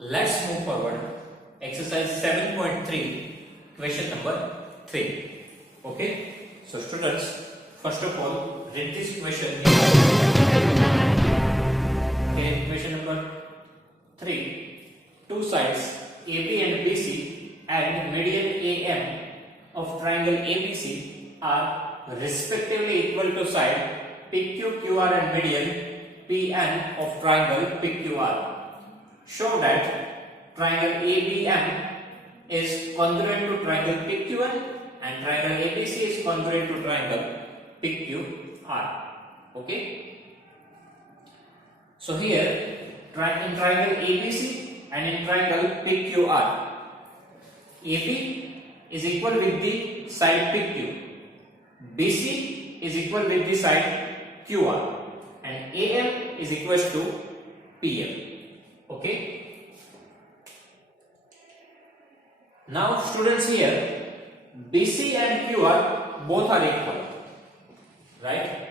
let's move forward. Exercise 7.3, question number 3. Okay, so students, first of all, read this question. Okay, question number 3. Two sides AB and BC and median AM of triangle ABC are respectively equal to side PQ, QR and median PN of triangle PQR. Show that triangle ABM is congruent to triangle PQN and triangle ABC is congruent to triangle PQR. Okay. So here in triangle ABC and in triangle PQR, AB is equal with the side PQ, BC is equal with the side QR and AM is equal to PM. Okay. Now students, here BC and QR both are equal, right?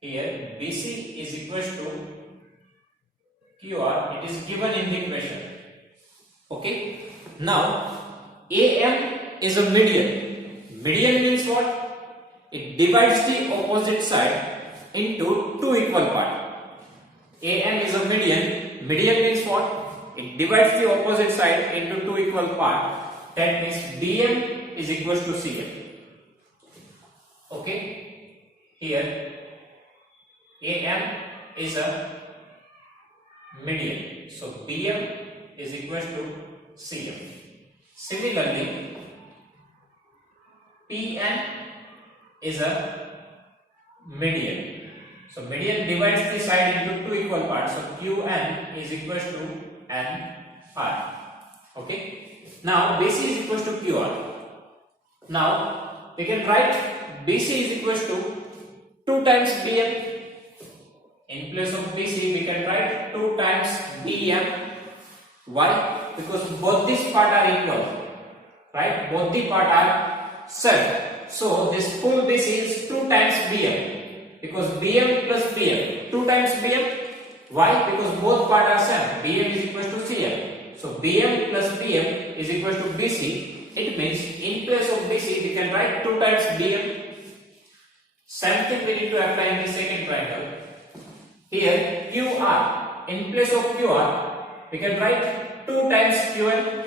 Here BC is equal to QR, it is given in the question. Okay. Now AM is a median. Median means what? It divides the opposite side into two equal parts. AM is a median. Median means what? It divides the opposite side into two equal parts. That means BM is equal to CM. Okay. Here AM is a median. So BM is equal to CM. Similarly, PN is a median. So median divides the side into two equal parts. So QN is equal to NR. Okay. Now BC is equal to QR. Now we can write BC is equal to 2 times BM. In place of BC we can write 2 times BM. Why? Because both these parts are equal. Right? Both the parts are same. So this full BC is 2 times BM. Because BM plus BM, 2 times BM. Why? Because both parts are same. BM is equal to CM. So BM plus BM is equal to BC. It means in place of BC we can write 2 times BM. Same thing we need to apply in the second triangle. Here QR, in place of QR we can write 2 times QN,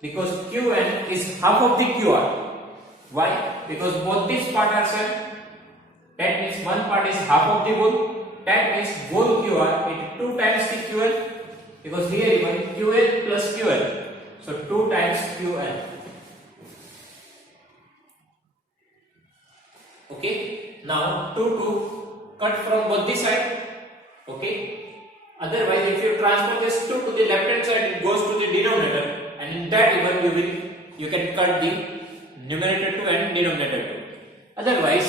because QN is half of the QR. Why? Because both these parts are same. That means one part is half of the whole. That means whole QR is 2 times the QN, because here even QN plus QN. So 2 times QN. Okay. Now 2 cut from both the side. Okay. Otherwise, if you transfer this 2 to the left hand side, it goes to the denominator, and in that even you can cut the numerator 2 and denominator 2. Otherwise,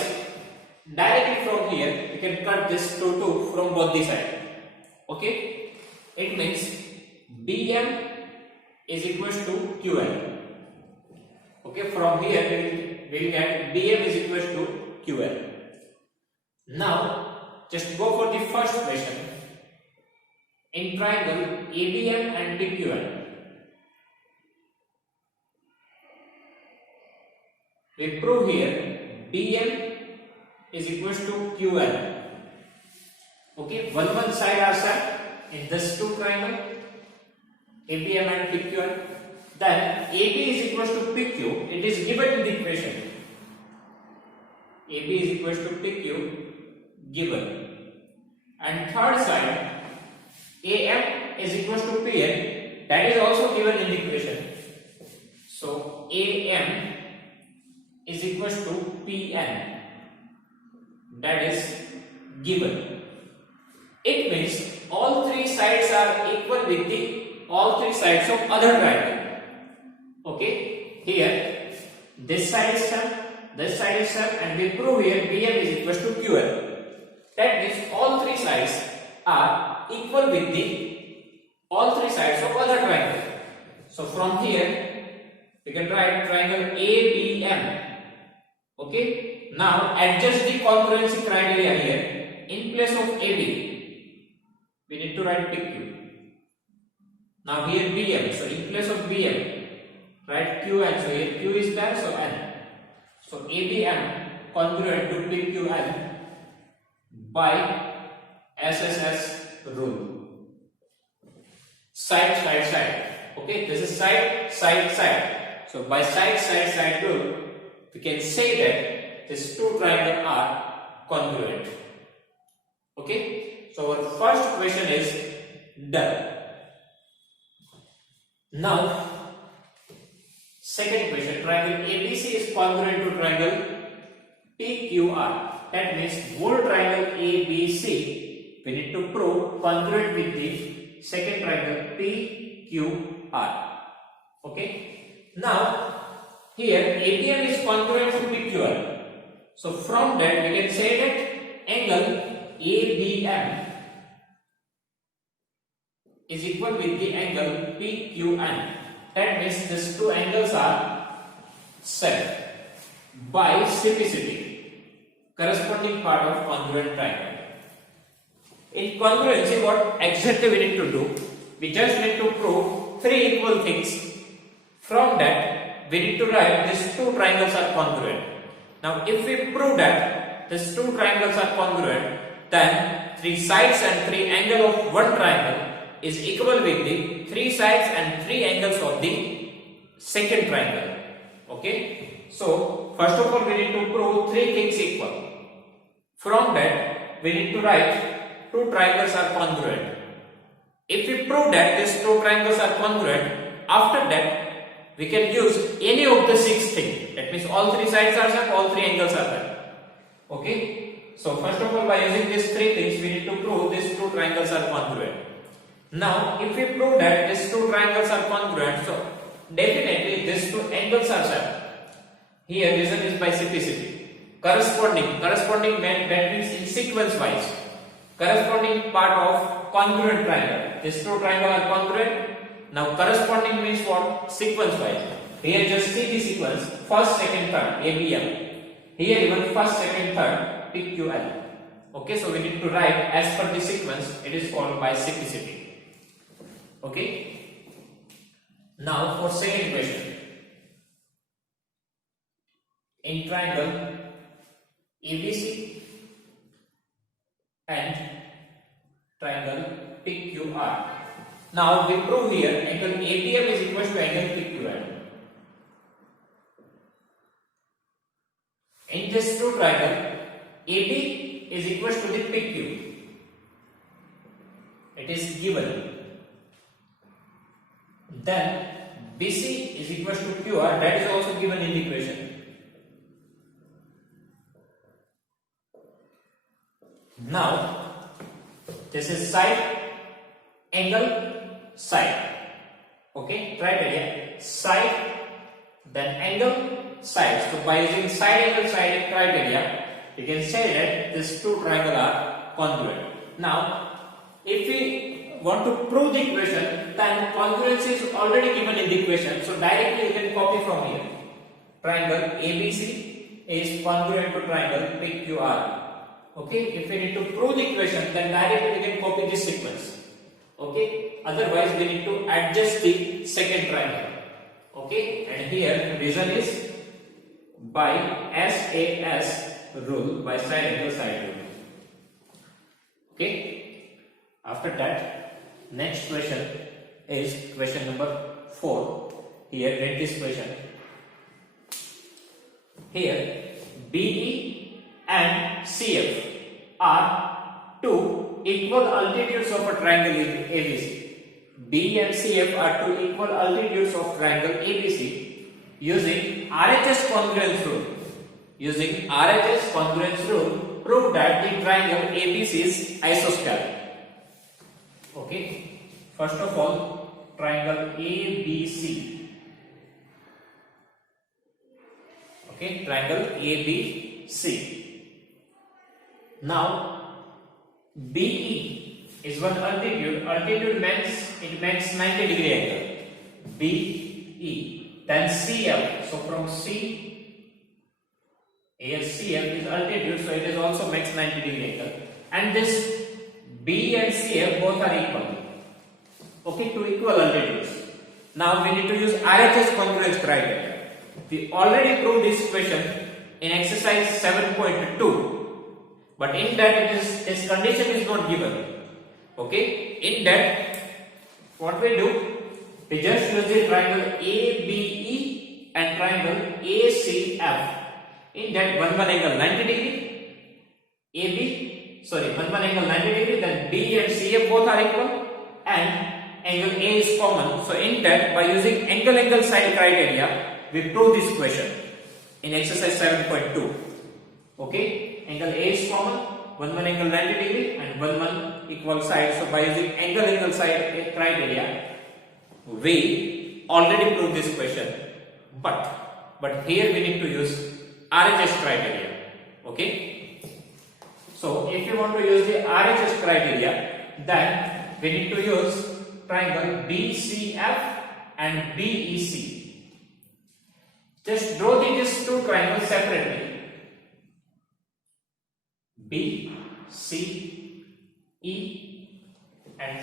directly from here we can cut this 2 from both the sides. Okay. It means BM is equal to QN. Okay. From here we will get BM is equal to QN. Now just go for the first question. In triangle ABM and PQN, we prove here BM is equal to QN. Okay, one side are same in this two triangle ABM and PQN. Then AB is equal to PQ. It is given in the equation. AB is equal to PQ given. And third side AM is equal to PN. That is also given in the equation. So AM is equal to PN. That is given. It means all three sides are equal with the all three sides of other triangle. Okay. Here this side is same, this side is same, and we prove here BM is equal to QN. That means all three sides are equal with the all three sides of other triangle. So from here we can write triangle ABM. Okay. Now adjust the congruency criteria here. In place of AB we need to write PQ. Now here BM, so in place of BM, write QN. So here Q is there, so N. So ABM congruent to PQN by SSS rule. Side, side, side. Okay, this is side, side, side. So by side, side, side rule, we can say that these two triangles are congruent. Okay, so our first question is done. Now, second question, triangle ABC is congruent to triangle PQR. That means whole triangle ABC we need to prove congruent with the second triangle PQR. Okay. Now, here ABM is congruent to PQR. So from that we can say that angle ABM is equal with the angle PQN. That means these two angles are set by CPCT, corresponding part of congruent triangle. In congruency, what exactly we need to do? We just need to prove three equal things. From that, we need to write these two triangles are congruent. Now, if we prove that these two triangles are congruent, then three sides and three angles of one triangle is equal with the three sides and three angles of the second triangle. Okay. So, first of all, we need to prove three things equal. From that, we need to write two triangles are congruent. If we prove that these two triangles are congruent, after that, we can use any of the six things. That means all three sides are set, all three angles are there. Okay. So, first of all, by using these three things, we need to prove these two triangles are congruent. Now, if we prove that these two triangles are congruent, so definitely these two angles are set. Here, reason is by CPCT. Corresponding means in sequence wise. Corresponding part of congruent triangle. These two triangles are congruent. Now, corresponding means what? Sequence wise. Here, just see the sequence. First, second, third, ABM. Here, even first, second, third, PQL. Okay, so we need to write as per the sequence. It is called by CPCT. Okay. Now for second question. In triangle ABC and triangle PQR. Now we prove here angle ABM is equal to angle PQR. In this two triangle, AB is equal to the PQ. It is given. Then BC is equal to QR, that is also given in the equation. Now, this is side, angle, side. Okay, try it again. Side, then angle, side. So by using side angle side criteria, you can say that these two triangles are congruent. Now, if we want to prove the equation, then congruency is already given in the equation. So directly you can copy from here. Triangle ABC is congruent to triangle PQR. Okay, if we need to prove the equation, then directly we can copy this sequence. Okay, otherwise we need to adjust the second triangle. Okay, and here reason is by SAS rule, by side angle side rule. Okay, after that, next question is question number 4. Here, read this question. Here, BE and CF are two equal altitudes of a triangle ABC. B and CF are two equal altitudes of triangle ABC using RHS congruence rule. Using RHS congruence rule, prove that the triangle ABC is isoscallop. Okay, first of all, triangle ABC. Okay, triangle ABC. Now, BE is one altitude. Altitude means it makes 90 degree angle. BE. Then CF. So from C, here CF is altitude, so it is also makes 90 degree angle. And this B and CF both are equal. Okay, two equal altitudes. Now we need to use RHS congruence criteria. We already proved this question in exercise 7.2, but in that this condition is not given. Okay, in that what we do, we just use the triangle ABE and triangle ACF. In that one angle 90 degree, one angle 90 degree, then B and CF both are equal, and angle A is common. So in that, by using angle side criteria, we prove this question in exercise 7.2. Okay, angle A is common, one angle 90 degree and one equal side. So by using angle side criteria, we already proved this question, but here we need to use RHS criteria. Okay, so if you want to use the RHS criteria, then we need to use triangle BCF and BEC. Just draw these two triangles separately. B, C, E and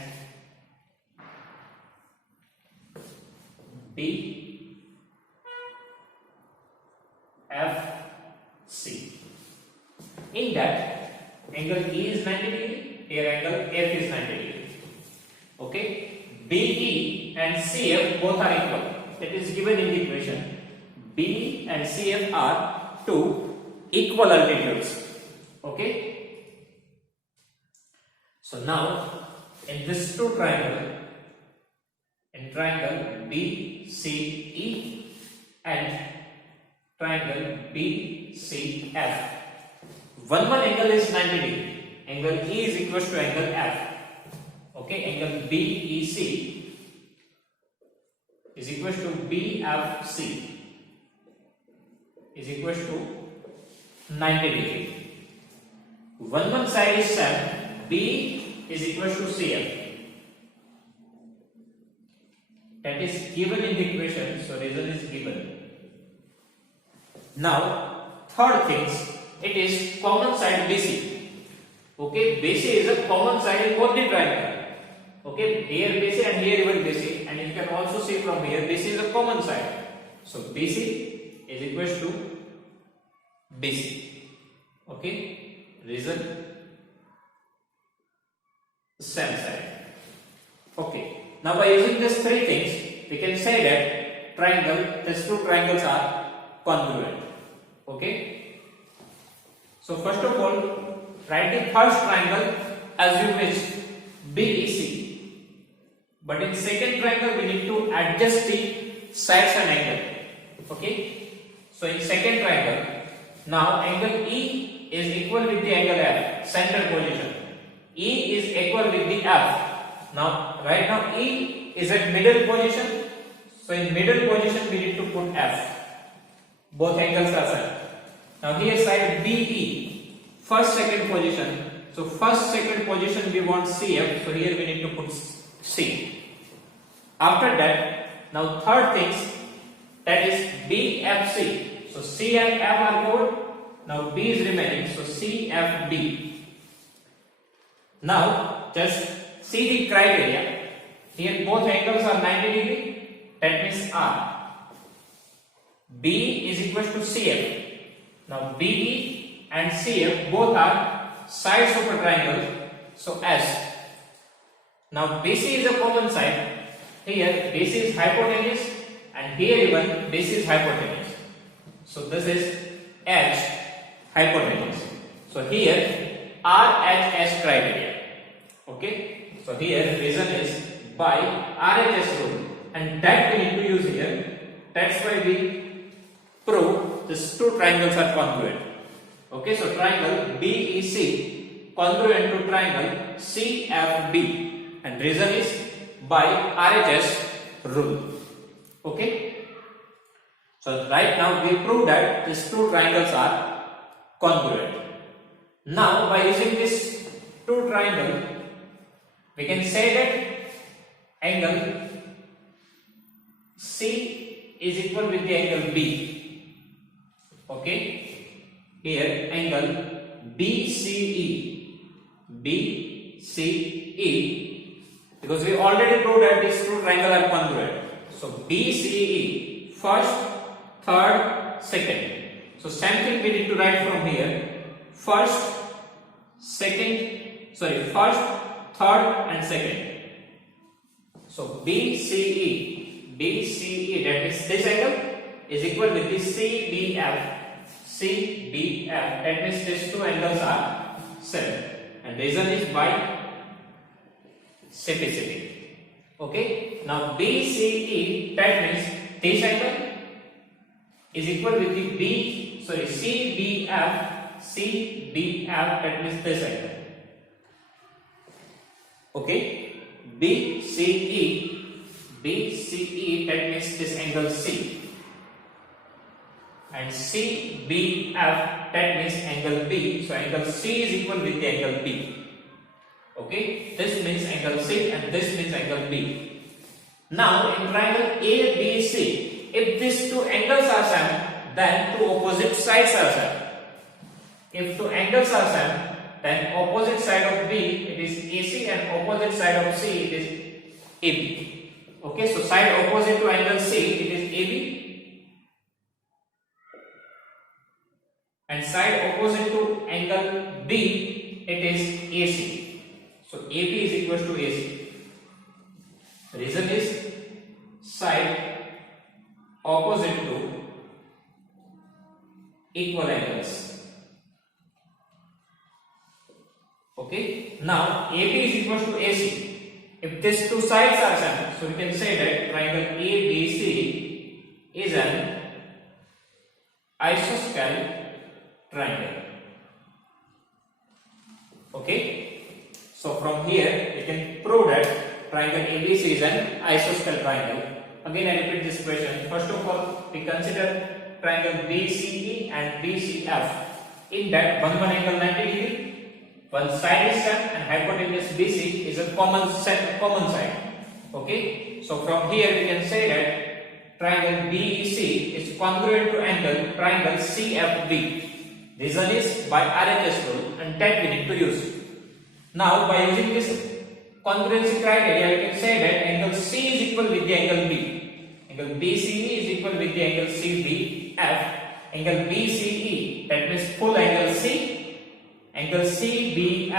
B, F, C. In that, angle E is 90 degree, here angle F is 90 degree. Okay, BE and CF both are equal. That is given in the equation. B and CF are two equal altitudes. Okay. So now in this two triangle, in triangle BCE and triangle BCF, one angle is 90 degree. Angle E is equal to angle F. Okay, angle BEC is equal to BFC is equal to 90 degree. One side is same. B is equal to CF. That is given in the equation, so reason is given. Now, third things, it is common side BC. Okay, BC is a common side in both the triangle. Okay, here BC and here even BC, and you can also see from here BC is a common side. So BC is equal to BC. Okay, reason same side. Okay, now by using these three things, we can say that these two triangles are congruent. Okay, so first of all, write the first triangle as you wish, BEC. But in second triangle, we need to adjust the sides and angle. Okay, so in second triangle, now angle E is equal with the angle F, center position. E is equal with the F. Now, right now E is at middle position. So in middle position, we need to put F. Both angles are same. Now here side BE, first second position. So first second position we want CF. So here we need to put C. After that, now third things, that is BFC. So C and F are covered. Now B is remaining. So CFB. Now just see the criteria. Here both angles are 90 degree. That means R. B is equal to CF. Now BE and CF both are sides of a triangle. So S. Now BC is a common side. Here BC is hypotenuse and here even BC is hypotenuse. So this is H hypotenuse. So here RHS criteria. Okay. So here reason is by RHS rule, and that we need to use here. That's why we prove these two triangles are congruent. Okay. So triangle BEC congruent to triangle CFB, and reason is by RHS rule. Okay. So right now we prove that these two triangles are congruent. Now by using this two triangle, we can say that angle C is equal with the angle B. Okay. Here angle BCE Because we already proved that these two triangles are congruent. So BCE, first, third, second. So same thing we need to write from here. First, third and second. So BCE, that means this angle is equal with the CBF, that means these two angles are same. And reason is by specificity. Okay. Now BCE, that means this angle is equal with the CBF, that means this angle. Okay. BCE, that means this angle C. And CBF, that means angle B. So angle C is equal with the angle B. Okay, this means angle C and this means angle B. Now in triangle ABC, if these two angles are same, then two opposite sides are same. If two angles are same, then opposite side of B it is AC and opposite side of C it is AB. Okay, so side opposite to angle C it is AB. And side opposite to angle B it is AC. So AB is equal to AC. The reason is side opposite to equal angles. Okay. Now AB is equal to AC. If these two sides are same, so we can say that triangle ABC is an isosceles triangle. Okay. So from here we can prove that triangle ABC is an isosceles triangle. Again I repeat this question. First of all, we consider triangle BCE and BCF. In that one angle 90 degree, one side is same and hypotenuse BC is a common side. Okay. So from here we can say that triangle BEC is congruent to angle triangle CFB. Reason is by RHS rule, and that we need to use. Now by using this congruency criteria, you can say that angle C is equal with the angle B. Angle BCE is equal with the angle CBF. Angle BCE, that means full angle C. Angle CBF,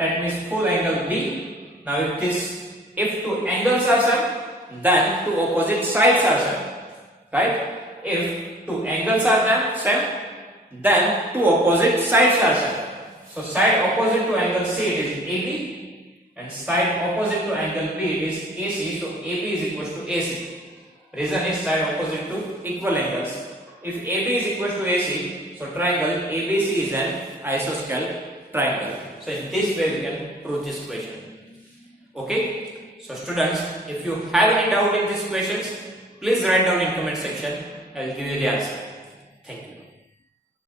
that means full angle B. Now if two angles are same, then two opposite sides are same. Right? If two angles are same, then two opposite sides are same. So side opposite to angle C it is AB and side opposite to angle B it is AC. So AB is equal to AC. Reason is side opposite to equal angles. If AB is equal to AC, so triangle ABC is an isosceles triangle. So in this way we can prove this question. Okay. So students, if you have any doubt in these questions, please write down in comment section. I will give you the answer. Thank you.